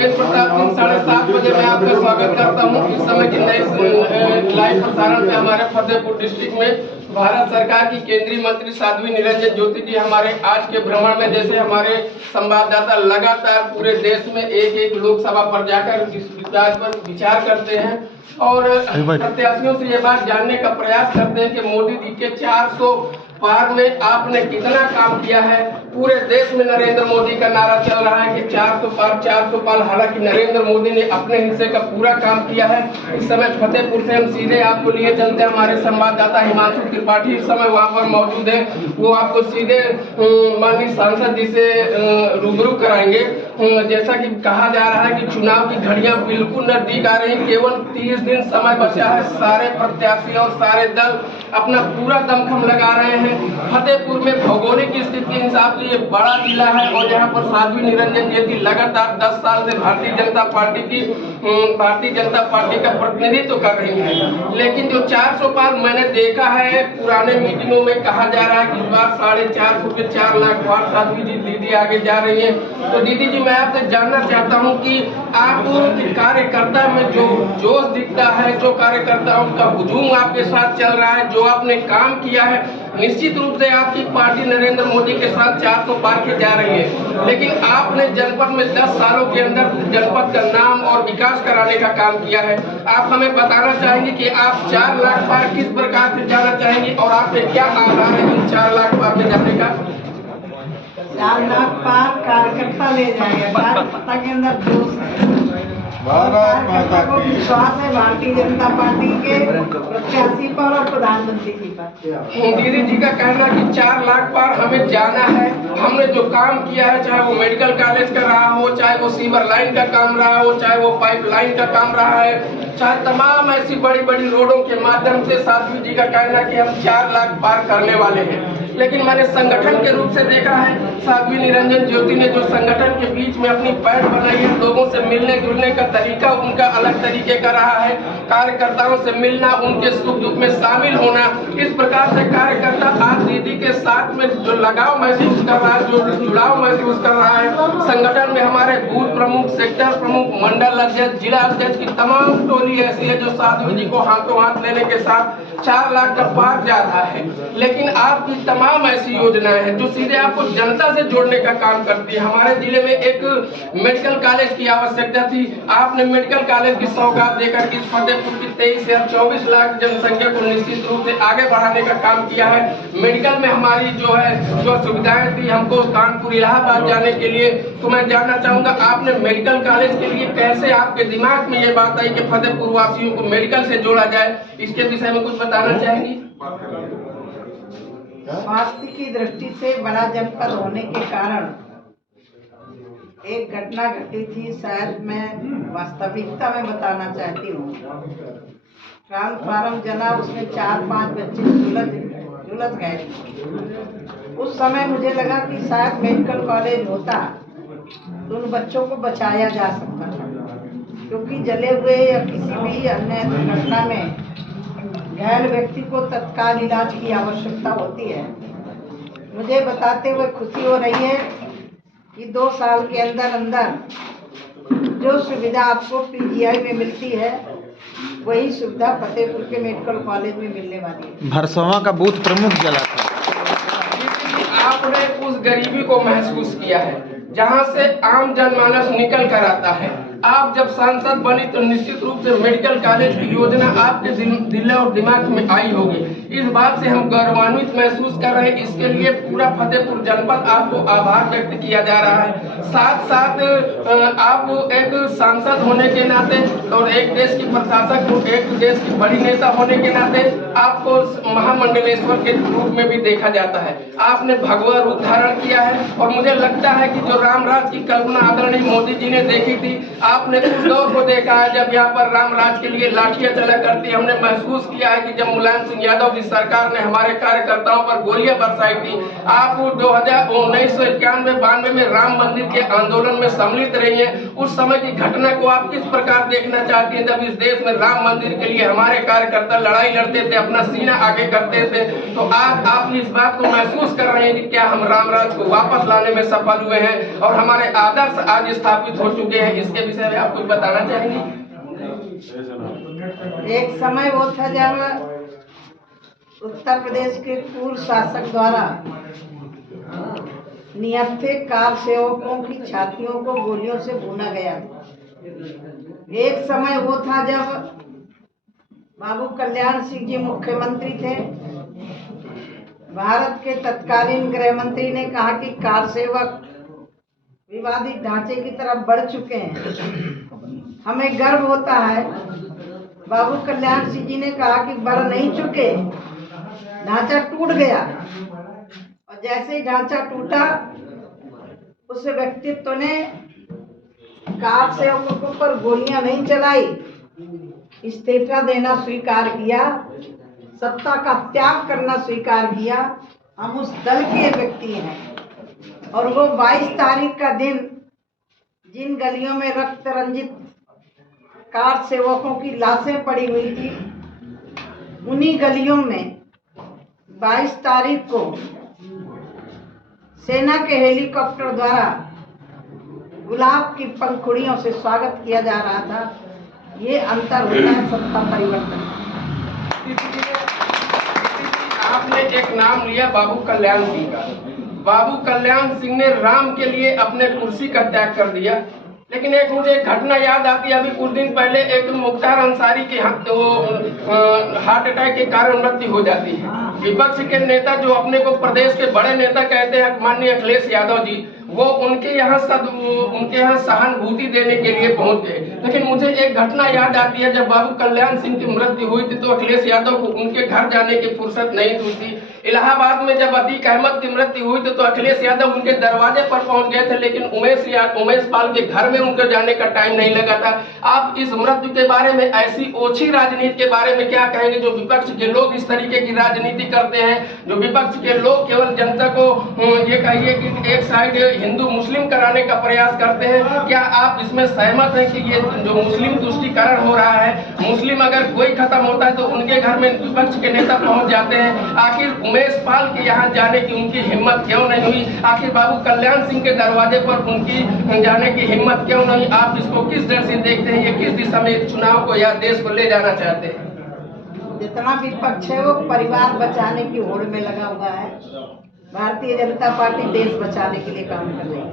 रमेश प्रताप सिंह 7:30 बजे मैं आपका स्वागत करता हूं। इस समय की नई लाइव प्रसारण में हमारे फतेहपुर डिस्ट्रिक्ट में भारत सरकार की केंद्रीय मंत्री साध्वी निरंजन ज्योति जी हमारे आज के भ्रमण में, जैसे हमारे संवाददाता लगातार पूरे देश में एक एक लोकसभा पर जाकर इस विषय पर विचार करते हैं और प्रत्याशियों से ये बात जानने का प्रयास करते हैं कि मोदी जी के 400 पार में आपने कितना काम किया है। पूरे देश में नरेंद्र मोदी का नारा चल रहा है कि 400 पार 400 पार। हालांकि नरेंद्र मोदी ने अपने हिस्से का पूरा काम किया है। इस समय फतेहपुर से हम सीधे आपको लिए चलते हैं। हमारे संवाददाता हिमांशु त्रिपाठी इस समय वहां पर मौजूद है, वो आपको सीधे माननीय सांसद जी से रूबरू कराएंगे। जैसा कि कहा जा रहा है कि चुनाव की घड़ियां बिल्कुल नजदीक आ रही, केवल 30 दिन समय बचा है। सारे प्रत्याशी और सारे दल अपना पूरा दमखम लगा रहे हैं। फतेहपुर में भौगोलिक स्थिति के हिसाब से ये बड़ा जिला है और यहाँ पर साध्वी निरंजन ज्योति लगातार 10 साल से भारतीय जनता पार्टी का प्रतिनिधित्व कर रही है। लेकिन जो 400 पार मैंने देखा है पुराने मीटिंगों में, कहा जा रहा है कि इस बार 450 के 4 लाख पार साध्वी जी दीदी आगे जा रही है। तो दीदी जी, मैं आपसे जानना चाहता हूँ कि आप कार्यकर्ता में जो जोश दिखता है, जो कार्यकर्ताओं का हुजूम आपके साथ चल रहा है, जो आपने काम किया है, निश्चित रूप से आपकी पार्टी नरेंद्र मोदी के साथ 400 पार के जा रही है। लेकिन आपने जनपद में 10 सालों के अंदर जनपद का नाम और विकास कराने का काम किया है। आप हमें बताना चाहेंगे कि आप 4 लाख पार किस प्रकार से जाना चाहेंगे और आपके क्या आधार है इन 4 लाख पार में जाने का? 4 लाख पार कार्यकर्ता ले जाएगा। कार्यकर्ता के अंदर जोश है, कार्यकर्ता को विश्वास है भारतीय जनता पार्टी के प्रत्याशी पर और प्रधानमंत्री जी पर। दीदी जी का कहना है कि 4 लाख पार हमें जाना है। हमने जो काम किया है, चाहे वो मेडिकल कॉलेज का रहा हो, चाहे वो सीवर लाइन का काम रहा हो, चाहे वो पाइप लाइन का काम रहा है, चाहे तमाम ऐसी बड़ी बड़ी रोडों के माध्यम से साध्वी जी का कहना है कि हम 4 लाख पार करने वाले हैं। लेकिन मैंने संगठन के रूप से देखा है, साध्वी निरंजन ज्योति ने जो संगठन के बीच में अपनी पैठ बनाई है, लोगों से मिलने जुलने का तरीका उनका अलग तरीके का रहा है। कार्यकर्ताओं से मिलना, उनके सुख दुख में शामिल होना, इस प्रकार से कार्यकर्ता आज दीदी के साथ में जो लगाव महसूस कर रहा है, जो जुड़ाव महसूस कर रहा है। संगठन में हमारे बूथ प्रमुख, सेक्टर प्रमुख, मंडल अध्यक्ष, जिला अध्यक्ष की तमाम टोली ऐसी है जो साध्वी जी को हाथों हाथ लेने के साथ 4 लाख का पार जा रहा है। लेकिन आपकी तमाम ऐसी योजनाएं हैं जो सीधे आपको जनता से जोड़ने का काम करती है। हमारे जिले में एक मेडिकल कॉलेज की आवश्यकता थी, आपने मेडिकल कॉलेज की सौगात देकर इस फतेहपुर की 23 से 24 लाख जनसंख्या को निश्चित रूप से आगे बढ़ाने का काम किया है। मेडिकल में हमारी जो सुविधाएं थी हमको कानपुर इलाहाबाद जाने के लिए, तो मैं जानना चाहूंगा आपने मेडिकल कॉलेज के लिए कैसे आपके दिमाग में ये बात आई कि फतेहपुर वासियों को मेडिकल से जोड़ा जाए, इसके विषय में कुछ बताना चाहेंगी? स्वास्थ्य की दृष्टि से बड़ा जनपद होने के कारण एक घटना घटी थी, शायद मैं वास्तविकता में बताना चाहती हूँ। ट्रांसफार्म जना, उसमें 4-5 बच्चे झुलस गए। उस समय मुझे लगा कि शायद मेडिकल कॉलेज होता तो उन बच्चों को बचाया जा सकता था, क्योंकि जले हुए या किसी भी अन्य दुर्घटना में घायल व्यक्ति को तत्काल इलाज की आवश्यकता होती है। मुझे बताते हुए खुशी हो रही है कि 2 साल के अंदर जो सुविधा आपको पीजीआई में मिलती है, वही सुविधा फतेहपुर के मेडिकल कॉलेज में मिलने वाली है। भरसवा का बूथ प्रमुख जला था। आपने उस गरीबी को महसूस किया है जहां से आम जनमानस निकल कर आता है। आप जब सांसद बनी तो निश्चित रूप से मेडिकल कॉलेज की योजना आपके दिल और दिमाग में आई होगी। इस बात से हम गौरवान्वित महसूस कर रहे हैं। इसके लिए पूरा फतेहपुर जनपद आपको आभार व्यक्त किया जा रहा है। साथ साथ आप एक सांसद होने के नाते और एक देश की प्रशासक, एक देश की बड़ी नेता होने के नाते आपको महामंडलेश्वर के रूप में भी देखा जाता है। आपने भगवा रूप धारण किया है और मुझे लगता है कि जो राम राज की कल्पना आदरणीय मोदी जी ने देखी थी, आपने उस दौर को देखा है जब यहाँ पर राम राज के लिए लाठियां चला करती। हमने महसूस किया है कि जब मुलायम सिंह यादव की सरकार ने हमारे कार्यकर्ताओं पर गोलियां बरसाई थी। आप 1991-92 में राम मंदिर के आंदोलन में सम्मिलित रही हैं। उस समय की घटना को आप किस प्रकार देखना चाहती हैं जब इस देश में राम मंदिर के लिए हमारे कार्यकर्ता लड़ाई लड़ते थे, अपना सीना आगे करते थे? तो आज आप इस बात को महसूस कर रहे हैं कि क्या हम राम राज को वापस लाने में सफल हुए हैं और हमारे आदर्श आज स्थापित हो चुके हैं? इसके विषय में आप कुछ बताना चाहेंगे? एक समय वो था जब उत्तर प्रदेश के पूर्व शासक द्वारा निहत्थे कार सेवकों की छातियों को गोलियों से भूना गया। एक समय वो था जब बाबू कल्याण सिंह जी मुख्यमंत्री थे। भारत के तत्कालीन गृह मंत्री ने कहा कि कार सेवक विवादित ढांचे की तरफ बढ़ चुके हैं, हमें गर्व होता है। बाबू कल्याण सिंह जी ने कहा कि बढ़ नहीं चुके, ढांचा टूट गया। और जैसे ही ढांचा टूटा, उस व्यक्तित्व ने कार सेवकों पर गोलियां नहीं चलाई, इस्तीफा देना स्वीकार किया, सत्ता का त्याग करना स्वीकार किया। हम उस दल के व्यक्ति हैं। और वो 22 तारीख का दिन जिन गलियों में रक्त रंजित कार सेवकों की लाशें पड़ी हुई थी, उन्हीं गलियों में 22 तारीख को सेना के हेलीकॉप्टर द्वारा गुलाब की पंखुड़ियों से स्वागत किया जा रहा था। ये अंतर होता है सत्ता परिवर्तन। आपने एक नाम लिया बाबू कल्याण सिंह का। बाबू कल्याण सिंह ने राम के लिए अपने कुर्सी का त्याग कर दिया। लेकिन एक मुझे एक घटना याद आती है। अभी कुछ दिन पहले एक मुख्तार अंसारी के हार्ट अटैक के कारण मृत्यु हो जाती है। विपक्ष के नेता जो अपने को प्रदेश के बड़े नेता कहते हैं, माननीय अखिलेश यादव जी, वो उनके यहाँ सहानुभूति देने के लिए पहुंच गए। लेकिन मुझे एक घटना याद आती है, जब बाबू कल्याण सिंह की मृत्यु हुई थी तो अखिलेश यादव को उनके घर जाने की फुर्सत नहीं थी। इलाहाबाद में जब अतीक अहमद की मृत्यु हुई थी तो अखिलेश यादव उनके दरवाजे पर पहुंच गए थे, लेकिन उमेश पाल के घर में उनके जाने का टाइम नहीं लगा था। आप इस मृत्यु के बारे में, ऐसी ओछी राजनीति के बारे में क्या कहेंगे जो विपक्ष के लोग इस तरीके की राजनीति करते हैं? जो विपक्ष के लोग केवल जनता को ये कहिए कि एक साइड हिंदू मुस्लिम कराने का प्रयास करते हैं। क्या आप इसमें सहमत हैं कि ये जो मुस्लिम तुष्टीकरण हो रहा है, मुस्लिम अगर कोई खत्म होता है तो उनके घर में विपक्ष के नेता पहुंच जाते हैं? आखिर उमेश पाल के यहाँ जाने की उनकी हिम्मत क्यों नहीं हुई? आखिर बाबू कल्याण सिंह के दरवाजे पर उनकी जाने की हिम्मत क्यों नहीं? आप इसको किस दर से देखते हैं? ये किस दिशा में चुनाव को या देश को ले जाना चाहते हैं? जितना विपक्ष है वो परिवार बचाने की होड़ में लगा हुआ है। भारतीय जनता पार्टी देश बचाने के लिए काम कर रही है।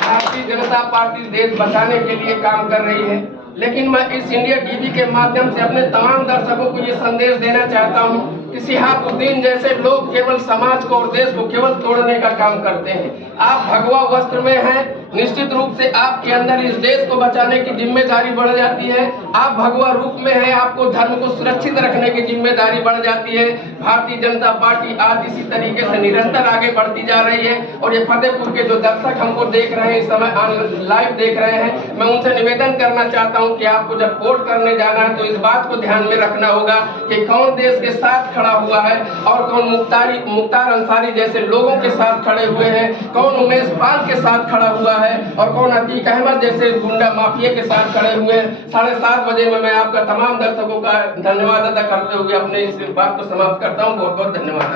भारतीय जनता पार्टी देश बचाने के लिए काम कर रही है। लेकिन मैं इस इंडिया टीवी के माध्यम से अपने तमाम दर्शकों को ये संदेश देना चाहता हूँ कि शिहाबुद्दीन जैसे लोग केवल समाज को और देश को केवल तोड़ने का काम करते हैं। आप भगवा वस्त्र में हैं, निश्चित रूप से आपके अंदर इस देश को बचाने की जिम्मेदारी बढ़ जाती है। आप भगवा रूप में हैं, आपको धर्म को सुरक्षित रखने की जिम्मेदारी बढ़ जाती है। भारतीय जनता पार्टी आज इसी तरीके से निरंतर आगे बढ़ती जा रही है। और ये फतेहपुर के जो दर्शक हमको देख रहे हैं, इस समय लाइव देख रहे हैं, मैं उनसे निवेदन करना चाहता हूं कि आपको जब वोट करने जाना है तो इस बात को ध्यान में रखना होगा कि कौन देश के साथ खड़ा हुआ है और कौन मुख्तार अंसारी जैसे लोगों के साथ खड़े हुए हैं, कौन उमेश पाल के साथ खड़ा हुआ है और कौन अतीक अहमद जैसे गुंडा माफिया के साथ खड़े हुए हैं। 7:30 बजे में मैं आपका तमाम दर्शकों का धन्यवाद अदा करते हुए अपने इस बात को समाप्त करता हूँ। बहुत बहुत धन्यवाद।